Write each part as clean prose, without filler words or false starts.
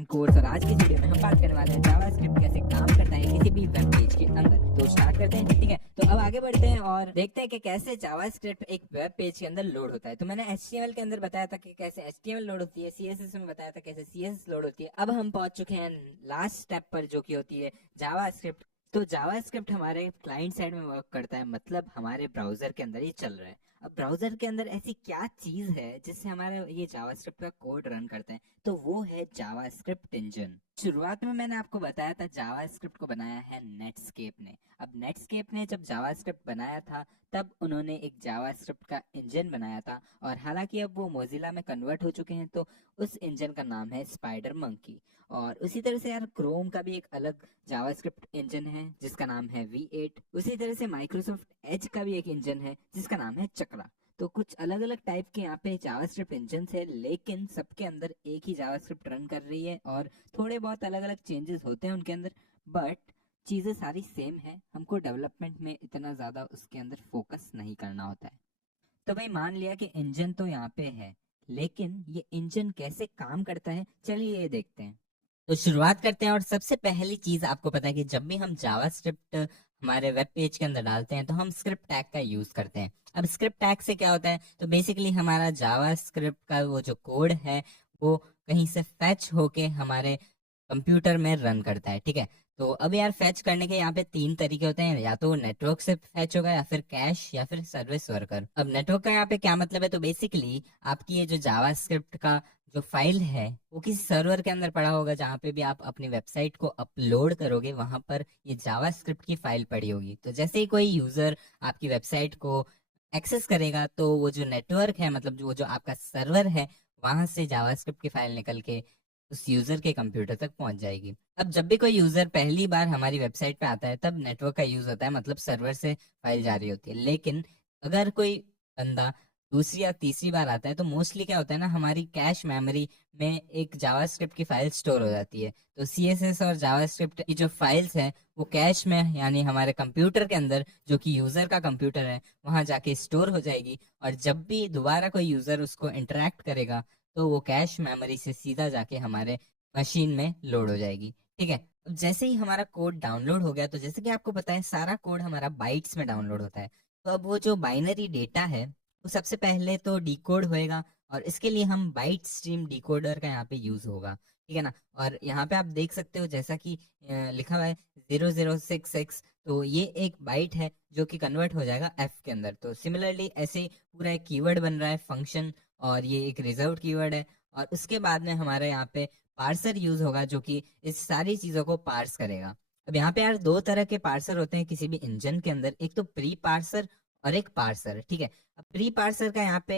Development course और आज की वीडियो में हम बात करने वाले हैं जावास्क्रिप्ट कैसे काम करता है किसी भी वेब पेज के अंदर। तो स्टार्ट करते हैं, ठीक है। तो अब आगे बढ़ते हैं और देखते हैं कि कैसे जावास्क्रिप्ट एक वेब पेज के अंदर लोड होता है। तो मैंने HTML के अंदर बताया था कि कैसे HTML लोड होती है, CSS में बताया था कैसे CSS लोड होती है। अब हम पहुंच चुके हैं लास्ट स्टेप पर, जो कि होती है जावास्क्रिप्ट। तो जावास्क्रिप्ट हमारे क्लाइंट साइड में वर्क करता है, मतलब हमारे ब्राउजर के अंदर ही चल रहा है। अब ब्राउजर के अंदर ऐसी क्या चीज है जिससे हमारे ये जावास्क्रिप्ट का कोड रन करते हैं, तो वो है जावास्क्रिप्ट इंजन। शुरुआत में मैंने आपको बताया था जावास्क्रिप्ट को बनाया है नेटस्केप ने। अब नेटस्केप ने जब जावास्क्रिप्ट बनाया था तब उन्होंने एक जावास्क्रिप्ट का इंजन बनाया था, और हालांकि अब वो मोजिला में कन्वर्ट हो चुके हैं, तो उस इंजन का नाम है स्पाइडर मंकी। और उसी तरह से यार क्रोम का भी एक अलग जावास्क्रिप्ट इंजन है जिसका नाम है V8। उसी तरह से माइक्रोसॉफ्ट एज का भी एक इंजन है जिसका नाम है चक्रा। तो कुछ अलग अलग टाइप के यहाँ पे जावास्क्रिप्ट इंजन है, लेकिन सबके अंदर एक ही जावास्क्रिप्ट रन कर रही है, और थोड़े बहुत अलग अलग चेंजेस होते हैं उनके अंदर, बट चीज़ें सारी सेम है। हमको डेवलपमेंट में इतना ज़्यादा उसके अंदर फोकस नहीं करना होता है। तो भाई मान लिया कि इंजन तो यहाँ पे है, लेकिन ये इंजन कैसे काम करता है, चलिए ये देखते हैं। तो शुरुआत करते हैं, और सबसे पहली चीज आपको पता है कि जब भी हम जावास्क्रिप्ट हमारे वेब पेज के अंदर डालते हैं तो हम स्क्रिप्ट टैग का यूज करते हैं। अब स्क्रिप्ट टैग से क्या होता है, तो बेसिकली हमारा जावास्क्रिप्ट का वो जो कोड है वो कहीं से फेच होके हमारे कंप्यूटर में रन करता है, ठीक है। तो अब यार फेच करने के यहाँ पे तीन तरीके होते हैं, या तो नेटवर्क से फेच होगा, या फिर कैश, या फिर सर्विस वर्कर। अब नेटवर्क का यहाँ पे क्या मतलब है, तो बेसिकली आपकी ये जो जावास्क्रिप्ट का जो फाइल है वो किसी सर्वर के अंदर पड़ा होगा, जहाँ पे भी आप अपनी वेबसाइट को अपलोड करोगे वहां पर ये जावास्क्रिप्ट की फाइल पड़ी होगी। तो जैसे ही कोई यूजर आपकी वेबसाइट को एक्सेस करेगा तो वो जो नेटवर्क है, मतलब जो जो आपका सर्वर है, वहां से जावास्क्रिप्ट की फाइल निकल के उस यूजर के कंप्यूटर तक पहुंच जाएगी। अब जब भी कोई यूजर पहली बार हमारी वेबसाइट पे आता है तब नेटवर्क का यूज होता है, मतलब सर्वर से फाइल जारी होती है। लेकिन अगर कोई बंदा दूसरी या तीसरी बार आता है तो मोस्टली क्या होता है ना, हमारी कैश मेमोरी में एक जावास्क्रिप्ट की फाइल स्टोर हो जाती है। तो CSS और जावास्क्रिप्ट की जो फाइल्स हैं वो कैश में, यानी हमारे कंप्यूटर के अंदर, जो कि यूजर का कंप्यूटर है, वहां जाके स्टोर हो जाएगी। और जब भी दोबारा कोई यूजर उसको इंटरेक्ट करेगा तो वो कैश मेमोरी से सीधा जाके हमारे मशीन में लोड हो जाएगी, ठीक है। अब जैसे ही हमारा कोड डाउनलोड हो गया, तो जैसे कि आपको पता है सारा कोड हमारा बाइट्स में डाउनलोड होता है। तो अब वो जो बाइनरी डेटा है वो सबसे पहले तो डिकोड होएगा, और इसके लिए हम बाइट स्ट्रीम डिकोडर का यहाँ पे यूज होगा, ठीक है ना। और यहाँ पे आप देख सकते हो जैसा कि लिखा हुआ है 0066, तो ये एक बाइट है जो कि कन्वर्ट हो जाएगा F के अंदर। तो सिमिलरली ऐसे ही पूरा एक कीवर्ड बन रहा है फंक्शन, और ये एक रिजर्व कीवर्ड है। और उसके बाद में हमारे यहाँ पे पार्सर यूज होगा जो कि इस सारी चीजों को पार्स करेगा। अब यहाँ पे यार दो तरह के पार्सर होते हैं किसी भी इंजन के अंदर, एक तो प्री पार्सर और एक पार्सर, ठीक है। अब प्री पार्सर का यहाँ पे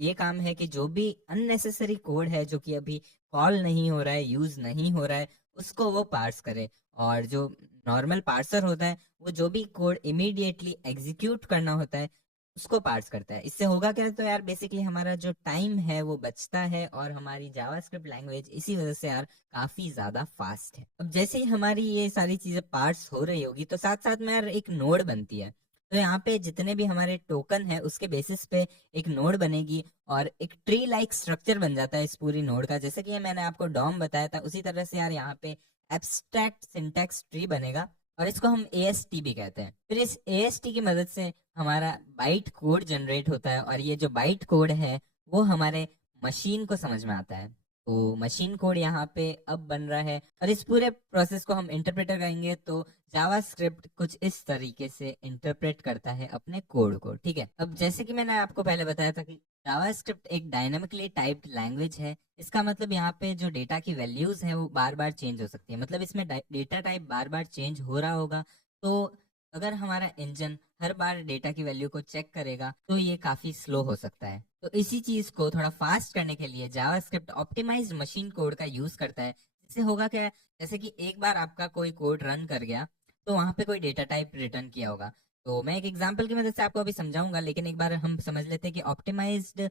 ये काम है कि जो भी अननेसेसरी कोड है जो कि अभी कॉल नहीं हो रहा है, यूज नहीं हो रहा है, उसको वो पार्स करे। और जो नॉर्मल पार्सर होता है वो जो भी कोड इमीडिएटली एग्जीक्यूट करना होता है उसको पार्स करता है। इससे होगा क्या, तो यार बेसिकली हमारा जो टाइम है वो बचता है, और हमारी जावास्क्रिप्ट लैंग्वेज इसी वजह से यार काफी ज्यादा फास्ट है। अब जैसे ही हमारी ये सारी चीजें पार्स हो रही होगी तो साथ साथ में यार एक नोड बनती है। तो यहाँ पे जितने भी हमारे टोकन है उसके बेसिस पे एक नोड बनेगी, और एक ट्री लाइक स्ट्रक्चर बन जाता है इस पूरी नोड का। जैसे कि ये मैंने आपको डॉम बताया था, उसी तरह से यार यहाँ पे एब्स्ट्रैक्ट सिंटैक्स ट्री बनेगा, और इसको हम AST भी कहते हैं। फिर इस AST की मदद से हमारा बाइट कोड जनरेट होता है, और ये जो बाइट कोड है वो हमारे मशीन को समझ में आता है। तो मशीन कोड यहाँ पे अब बन रहा है, और इस पूरे प्रोसेस को हम इंटरप्रेटर कहेंगे। तो जावास्क्रिप्ट कुछ इस तरीके से इंटरप्रेट करता है अपने कोड को, ठीक है। अब जैसे कि मैंने आपको पहले बताया था कि जावास्क्रिप्ट एक डायनामिकली टाइप्ड लैंग्वेज है। इसका मतलब यहाँ पे जो डेटा की वैल्यूज है वो बार बार चेंज हो सकती है, मतलब इसमें डेटा टाइप बार बार चेंज हो रहा होगा। तो अगर हमारा इंजन हर बार डेटा की वैल्यू को चेक करेगा तो ये काफी स्लो हो सकता है। तो इसी चीज को थोड़ा फास्ट करने के लिए जावास्क्रिप्ट ऑप्टिमाइज्ड मशीन कोड का यूज करता है। इससे होगा क्या, जैसे कि एक बार आपका कोई कोड रन कर गया तो वहां पे कोई डेटा टाइप रिटर्न किया होगा। तो मैं एक एग्जांपल की मदद से आपको अभी समझाऊंगा, लेकिन एक बार हम समझ लेते हैं कि ऑप्टिमाइज्ड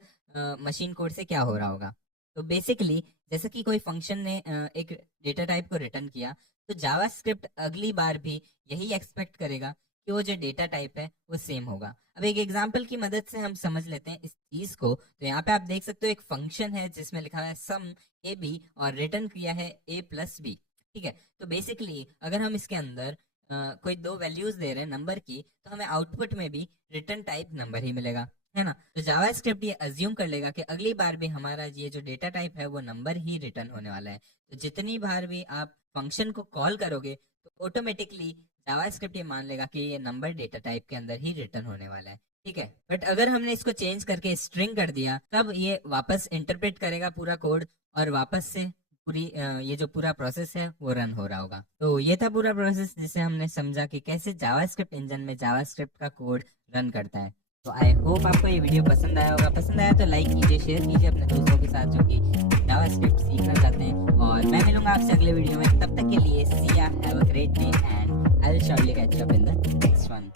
मशीन कोड से क्या हो रहा होगा। तो बेसिकली जैसे कि कोई फंक्शन ने एक डेटा टाइप को रिटर्न किया, तो जावास्क्रिप्ट अगली बार भी यही एक्सपेक्ट करेगा कि वो जो डेटा टाइप है वो सेम होगा। अब एक एग्जांपल की मदद से हम समझ लेते हैं इस चीज को। तो यहाँ पे आप देख सकते हो एक फंक्शन है जिसमें लिखा हुआ है सम ए बी और रिटर्न किया है a प्लस बी। ठीक है, तो बेसिकली अगर हम इसके अंदर कोई दो वैल्यूज दे रहे हैं नंबर की, तो हमें आउटपुट में भी रिटर्न टाइप नंबर ही मिलेगा, है ना। तो जावास्क्रिप्ट ये अज्यूम कर लेगा कि अगली बार भी हमारा ये जो डेटा टाइप है वो नंबर ही रिटर्न होने वाला है। तो जितनी बार भी आप फंक्शन को कॉल करोगे तो ऑटोमेटिकली जावास्क्रिप्ट ये मान लेगा कि ये नंबर डेटा टाइप के अंदर ही रिटर्न होने वाला है। ठीक है, बट अगर हमने इसको चेंज करके स्ट्रिंग कर दिया तब ये वापस इंटरप्रेट करेगा पूरा कोड और वापस से पूरी ये जो पूरा प्रोसेस है वो रन हो रहा होगा। तो ये था पूरा प्रोसेस जिसे हमने समझा कि कैसे जावास्क्रिप्ट इंजन में जावास्क्रिप्ट का कोड रन करता है। तो आई होप आपको ये वीडियो पसंद आया होगा। पसंद आया तो लाइक कीजिए, शेयर कीजिए अपने दोस्तों के साथ जो कि जावास्क्रिप्ट सीखना चाहते हैं। और मैं मिलूंगा आपसे अगले वीडियो में, तब तक के लिए सी या have a great day and I will surely catch you up in the next one.